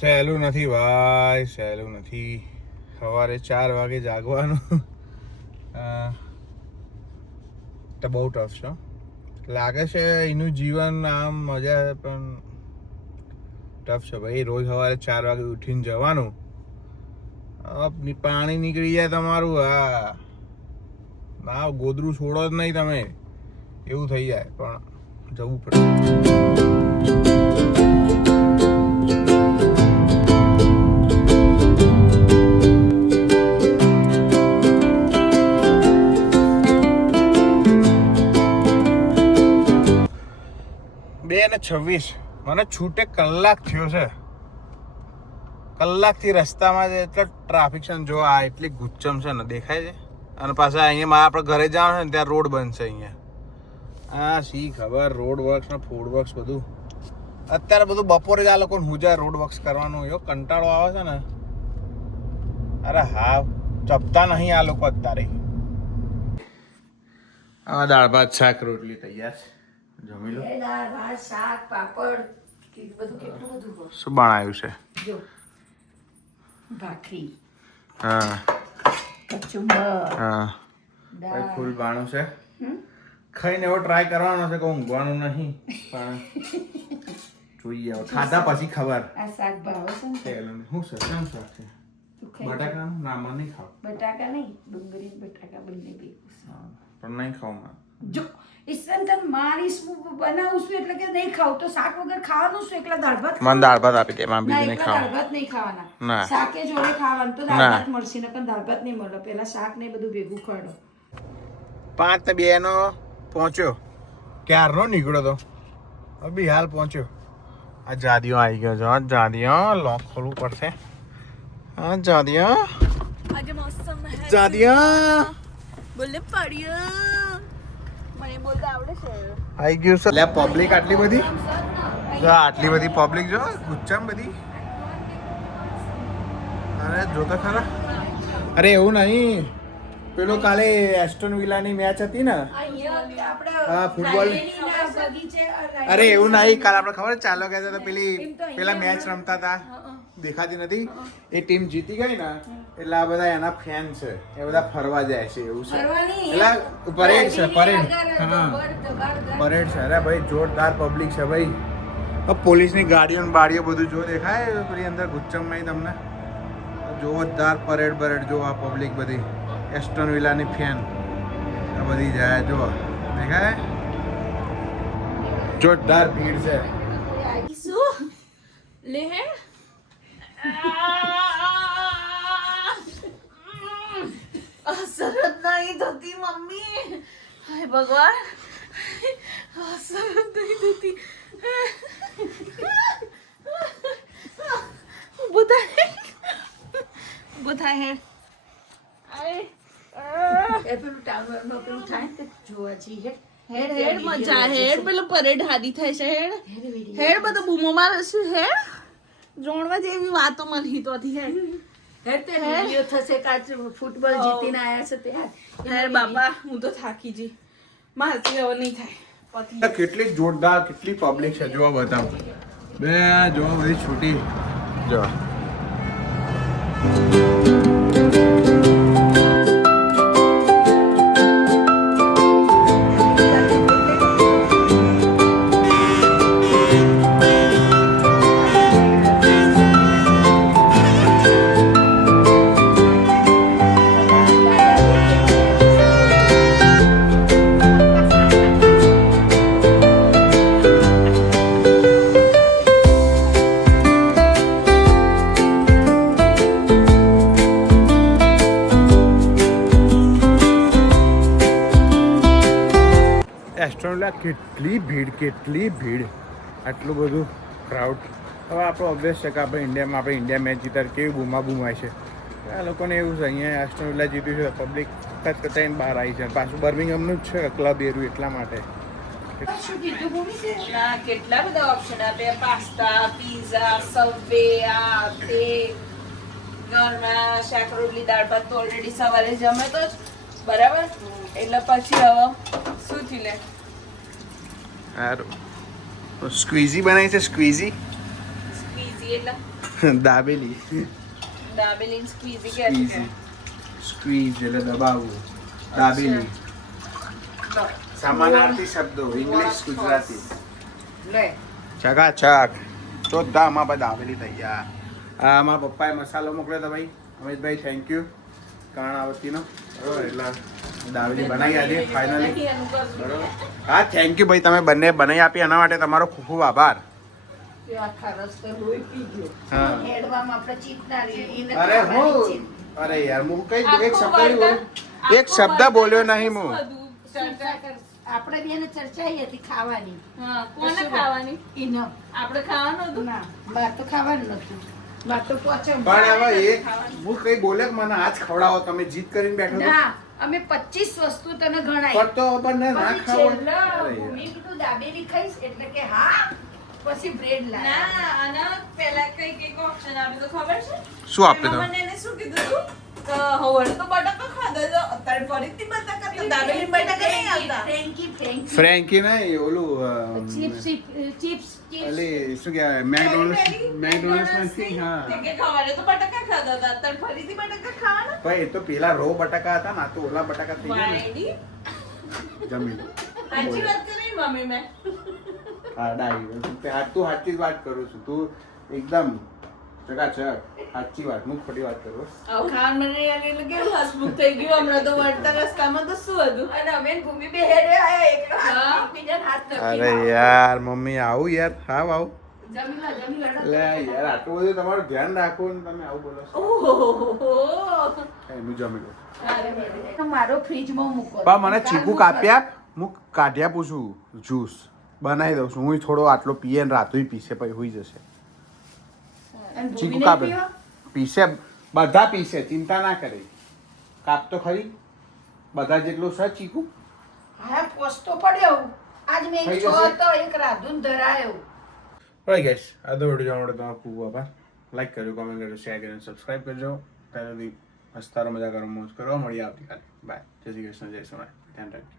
સહેલું નથી ભાઈ, સહેલું નથી. સવારે 4 વાગે જાગવાનું તો બહુ ટફ છે. લાગે છે એનું જીવન આમ મજા, પણ ટફ છે ભાઈ. રોજ સવારે 4 વાગે ઉઠીને જવાનું, પાણી નીકળી જાય તમારું. હા ના, ગોદરું છોડો જ નહીં તમે, એવું થઈ જાય. પણ જવું પડે. બે ને 26 મને છૂટે કલાક થયો છે. કલાકથી રસ્તામાં છે એટલે ટ્રાફિક છે ને. જો આ એટલી ગુચ્ચમ છે ને, દેખાય છે. અને પાછા અહીંયા આપણે ઘરે જવાનું છે ને ત્યાં રોડ બંધ છે અહીંયા. હા શી ખબર, રોડ વર્ક્સ ને ફૂડ વર્ક્સ બધું અત્યારે બધું બપોરે જ આ લોકોને હુજા રોડ વર્ક્સ કરવાનું. એવો કંટાળો આવે છે ને. અરે હા, ચપતા નહીં આ લોકો અત્યારે. આ દાળ ભાત શાક રોટલી તૈયાર છે, જમી લો. દાળ ભાત શાક પાપડ બધું કેટલું બધું. શું બનાવ્યું છે? જો ભાખરી, હા કચુંબર, હા ભાઈ ફૂલ બાણું છે. ખાઈને એવો ટ્રાય કરવાનો છે કે ઊંઘવાનું નહીં, પણ જોઈએ હવે ખાધા પછી ખબર. આ શાક ભાવે છે ને? તેલનું શું છે? કેમ શાક છે? બટાકાનું? ના મને નહીં ખાવ. બટાકા નહીં, ડુંગળી બટાકા બંને ભેગું છે. પણ નહીં ખાવ મારે. જો ઈસન તન મારી શું બનાવું છું એટલે કે નહીં ખાવ તો શાક વગર ખાવાનું શું? એકલા દાળ ભાત મને દાળ ભાત આપી દે, મારે ના, બીજું નહીં એકલા દાળ ખાવ. ભાત નહીં ખાવાના. ના. શાકે જોડે ખાવાનું તો દાળ ના. ભાત મળશે ને, પણ દાળ ભાત નહીં મળે. પેલા શાક ને બધું ભેગું ખરડો. 5 ને 2 નો પહોંચ્યો, ક્યારનો નીકળ્યો તો, અભી હાલ પહોંચ્યો. આ જાદીઓ આવી ગયો છે. જાદીઓ લોક ખોલવું પડશે. હા જાદીઓ, આજે મોસમ હે જાદીઓ બોલે પડ્યો. મને બોલતા આવડે છે. આવી ગયું છે. લે પબ્લિક આટલી બધી, જો આટલી બધી પબ્લિક, જો ગુચ્ચામ બધી. અરે જો તો ખરા. અરે એવું નહીં, પેલો કાલે એસ્ટન વિલાની મેચ હતી ને, હા ફૂટબોલ. અરે એવું નહીં, કાલે આપણે ખબર ચાલો કહેતા હતા પેલા મેચ રમતા હતા, દેખાતી નથી. એ ટીમ જીતી ગઈ ને એટલે આ બધા એના ફેન છે, એ બધા ફરવા જાય છે. એવું છે એટલે પરેડ છે, પરેડ. હા પરેડ છે. અરે ભાઈ જોરદાર પબ્લિક છે ભાઈ. પોલીસની ગાડીઓ ને બાડીઓ બધું જો દેખાય પેલી અંદર ગુચ્ચમમાં તમને. જોરદાર પરેડ બરેડ. જો આ પબ્લિક બધી એસ્ટન વિલાની ફેન આ બધી જાય, જો દેખાય. જોરદાર ભીડ છે. શું લે હે સરત નહીં થતી મમ્મી. હાય ભગવાન, સરત નહીં થતી. બધા હે એ પેલું ટાવરનો પેલું થાય ને તે જોવા જઈએ. હેડ હેડ મજા. હેડ પેલું પરેડ હાદી થાય છે. હેડ હેડ બધું બૂમો મારે છે. હેડ જોણવા જેવી વાતો મળી તો હતી. હેડ હેડ તે વિડિયો થશે કાચ ફૂટબોલ જીતીને આયા છે તે. હેડ બાપા, હું તો થાકી જી. મારથી હવે નહીં થાય. કેટલી જોરદાર, કેટલી પબ્લિક છે જોવા બતાવો. બે જોવા બધી છૂટી જો. એસ્ટ્રોનલા કેટલી ભીડ, આટલું બધું ક્રાઉડ. હવે આપણો ઓબ્વિયસ છે કે આપણે ઇન્ડિયા મેચ જીતા કેવી બૂમા બૂમાય છે. આ લોકોને એવું છે અહીંયા એસ્ટ્રોનલા જીત્યું છે, પબ્લિક કચકચાઈને બહાર આવી છે. પાછું બર્મિંગહામનું જ છે ક્લબ એરું, એટલા માટે. શું કીધું ભૂમિ? ના, કેટલા બધા ઓપ્શન આપે. પાસ્તા, પીઝા, સબવે, આ તે. ઘરમાં શાક રોટલી દાળ ભાત તો ઓલરેડી સવારે જમે તો જ બરાબર. એટલે પછી હવે શું થયું લે? સારું. સ્ક્વીઝી બનાવી છે, સ્ક્વીઝી. સ્ક્વીઝી સ્ક્વીઝી એટલે દાબેલી દાબેલી સ્ક્વીઝી કે છે સ્ક્વીઝ એટલે દબાવવું દાબેલી સમાનાર્થી શબ્દો ઇંગ્લિશ ગુજરાતી લે ચકાચક ચોથા આમાં બધા દાબેલી તૈયાર આ મારા પપ્પાએ મસાલો મોકલ્યો હતો ભાઈ અમિતભાઈ થેન્ક યુ કર્ણાવતીનો બરોબર એટલે દાબેલી બનાવી આજે ફાઇનલી બરોબર હા થેન્ક યુ ભાઈ તમે બંને બનાવી આપી એના માટે તમારો ખૂબ ખૂબ આભાર તે આખા રસ્તો લોહી પી ગયો હા. હેડવામાં આપણે ચીતના રહીએ. એને અરે ખાવાની હું ચીત. અરે યાર હું કઈ એક શબ્દ નહીં બોલ્યો એક શબ્દ બોલ્યો નહીં હું આપણે બેને ચર્ચાઈ હતી ખાવાની હા કોને ખાવાની ઈનો આપણે ખાવાનું હતું ના બાર તો ખાવાનું નતું બાર તો પહોંચે પણ હવે એક હું કઈ બોલે કે મને આજ ખવડાવો તમે જીત કરીને બેઠો છો ના અમે 25 વસ્તુ તને ગણાઈ પણ તો પણ ના પછી ખાવો છેલ્લા અરે યાર. ભૂમિ કીધું દાબેલી ખાઈશ એટલે કે હા પછી બ્રેડ લાવ્યા ના આના પહેલા કઈક ઓપ્શન આપ્યું તો ખબર છે શું આપ્યું એમાં મને એને શું કીધું તું કે હવળ તો બટાકા ખાધા તો અત્યારે ફરીથી બટાકા તો દાબેલી બટાકા નહીં આવતા ફ્રેન્કી ફ્રેન્કી નહીં ઓલું ચિપ્સ ચિપ્સ અલી શું કહેવાય મેકડોનલ્ડ્સ માંથી હા તે કે ખવાડે તો બટાકા ખાધા હતા અત્યારે ફરીથી બટાકા ખાવાના ભાઈ એ તો પેલા રો બટાકા હતા ને આ તો ઓલા બટાકા થઈ ગયા ને વાયડી જમી લો સાચી વાત કરી મમ્મી મેં હા ડાઈ તું સાચી જ વાત કરું છું તું એકદમ ચકાચક સાચી વાત હું ખોટી વાત કરું હવે ખાવાનું મને એટલે કેવું હસમુખ થઈ ગયું હમણાં તો વળતા રસ્તામાં તો શું હતું અને અમે ને ભૂમિ બે હેડે આયા એકલો હા. હાથ બીજાને હાથ નથી અરે યાર મમ્મી આવું યાર હા આવું જમી લો એટલે યાર આટલું બધું તમારું ધ્યાન રાખો ને તમે આવું બોલો છો ઓહો એનું જમી લો મારો ફ્રીજમાં મૂકો બા મને ચીકુ કાપી આપ હું કાઢી આપું છું જ્યુસ બનાવી દઉં છું હું થોડો આટલો પીએ ને રાતું પીશે પછી હોઈ જશે અને ભૂમિ ચીકુ નહીં કાપે પીવા? પીશે બધા પીશે ચિંતા ના કરે કાપ તો ખરી બધા જેટલું છે ચીકુ હા પોસ્તો પડ્યો આજ મેં થઈ એક છો જશે? તો એક રાધુન ધરાયો રાઈટ ગાઈસ આ તો વિડીયો જોવા માટે તમારો ખૂબ આભાર લાઈક કરજો કોમેન્ટ કરજો શેર કરજો સબસ્ક્રાઇબ કરજો પહેલાથી હસતા રહો મજા કરો મોજ કરો મળીએ આવતીકાલે બાય જય શ્રી કૃષ્ણ જય સોનાર ધ્યાન રાખજો